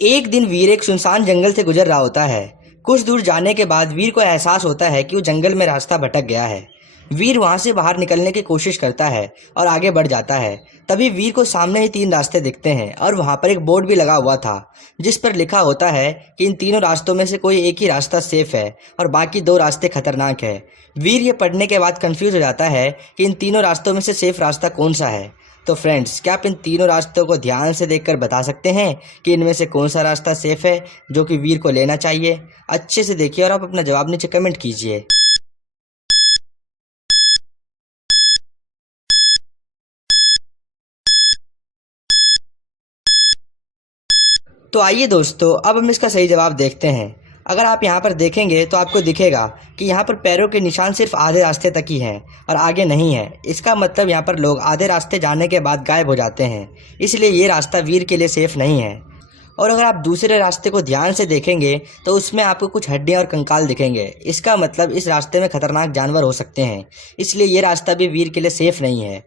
एक दिन वीर एक सुनसान जंगल से गुजर रहा होता है। कुछ दूर जाने के बाद वीर को एहसास होता है कि वो जंगल में रास्ता भटक गया है। वीर वहां से बाहर निकलने की कोशिश करता है और आगे बढ़ जाता है। तभी वीर को सामने ही 3 रास्ते दिखते हैं और वहां पर एक बोर्ड भी लगा हुआ था जिस पर लिखा होता है कि इन तीनों रास्तों में से कोई एक ही रास्ता सेफ है और बाकी 2 रास्ते खतरनाक है। वीर ये पढ़ने के बाद कंफ्यूज हो जाता है कि इन तीनों रास्तों में से सेफ रास्ता कौन सा है। तो फ्रेंड्स, क्या आप इन तीनों रास्तों को ध्यान से देखकर बता सकते हैं कि इनमें से कौन सा रास्ता सेफ है जो कि वीर को लेना चाहिए? अच्छे से देखिए और आप अपना जवाब नीचे कमेंट कीजिए। तो आइए दोस्तों, अब हम इसका सही जवाब देखते हैं। अगर आप यहाँ पर देखेंगे तो आपको दिखेगा कि यहाँ पर पैरों के निशान सिर्फ आधे रास्ते तक ही हैं और आगे नहीं है। इसका मतलब यहाँ पर लोग आधे रास्ते जाने के बाद गायब हो जाते हैं, इसलिए ये रास्ता वीर के लिए सेफ नहीं है। और अगर आप दूसरे रास्ते को ध्यान से देखेंगे तो उसमें आपको कुछ हड्डियाँ और कंकाल दिखेंगे। इसका मतलब इस रास्ते में खतरनाक जानवर हो सकते हैं, इसलिए ये रास्ता भी वीर के लिए सेफ नहीं है।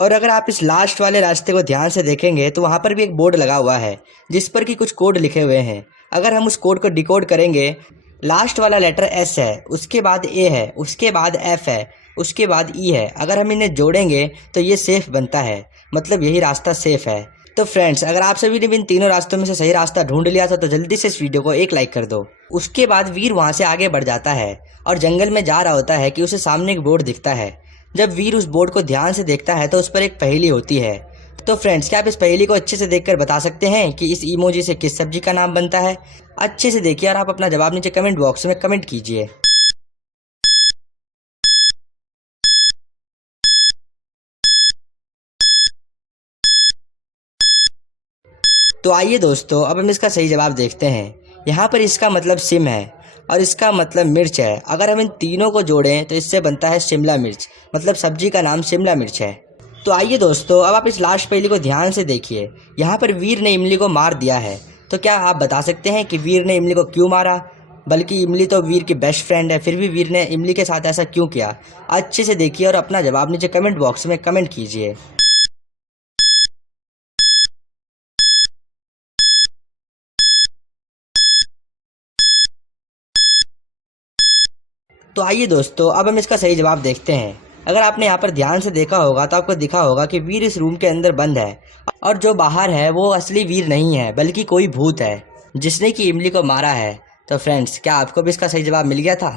और अगर आप इस लास्ट वाले रास्ते को ध्यान से देखेंगे तो वहाँ पर भी एक बोर्ड लगा हुआ है जिस पर कि कुछ कोड लिखे हुए हैं। अगर हम उस कोड को डिकोड करेंगे, लास्ट वाला लेटर एस है, उसके बाद ए है, उसके बाद एफ है, उसके बाद ई है। अगर हम इन्हें जोड़ेंगे तो ये सेफ बनता है, मतलब यही रास्ता सेफ है। तो फ्रेंड्स, अगर आप सभी ने भी इन तीनों रास्तों में से सही रास्ता ढूंढ लिया था तो जल्दी से इस वीडियो को एक लाइक कर दो। उसके बाद वीर वहाँ से आगे बढ़ जाता है और जंगल में जा रहा होता है कि उसे सामने एक बोर्ड दिखता है। जब वीर उस बोर्ड को ध्यान से देखता है तो उस पर एक पहेली होती है। तो फ्रेंड्स, क्या आप इस पहेली को अच्छे से देखकर बता सकते हैं कि इस इमोजी से किस सब्जी का नाम बनता है? अच्छे से देखिए और आप अपना जवाब नीचे कमेंट बॉक्स में कमेंट कीजिए। तो आइए दोस्तों, अब हम इसका सही जवाब देखते हैं। यहाँ पर इसका मतलब सिम है और इसका मतलब मिर्च है। अगर हम इन तीनों को जोड़ें तो इससे बनता है शिमला मिर्च, मतलब सब्जी का नाम शिमला मिर्च है। तो आइए दोस्तों, अब आप इस लास्ट पहेली को ध्यान से देखिए। यहाँ पर वीर ने इमली को मार दिया है, तो क्या आप बता सकते हैं कि वीर ने इमली को क्यों मारा? बल्कि इमली तो वीर की बेस्ट फ्रेंड है, फिर भी वीर ने इमली के साथ ऐसा क्यों किया? अच्छे से देखिए और अपना जवाब नीचे कमेंट बॉक्स में कमेंट कीजिए। तो आइए दोस्तों, अब हम इसका सही जवाब देखते हैं। अगर आपने यहाँ पर ध्यान से देखा होगा तो आपको दिखा होगा कि वीर इस रूम के अंदर बंद है और जो बाहर है वो असली वीर नहीं है बल्कि कोई भूत है जिसने कि इमली को मारा है। तो फ्रेंड्स, क्या आपको भी इसका सही जवाब मिल गया था?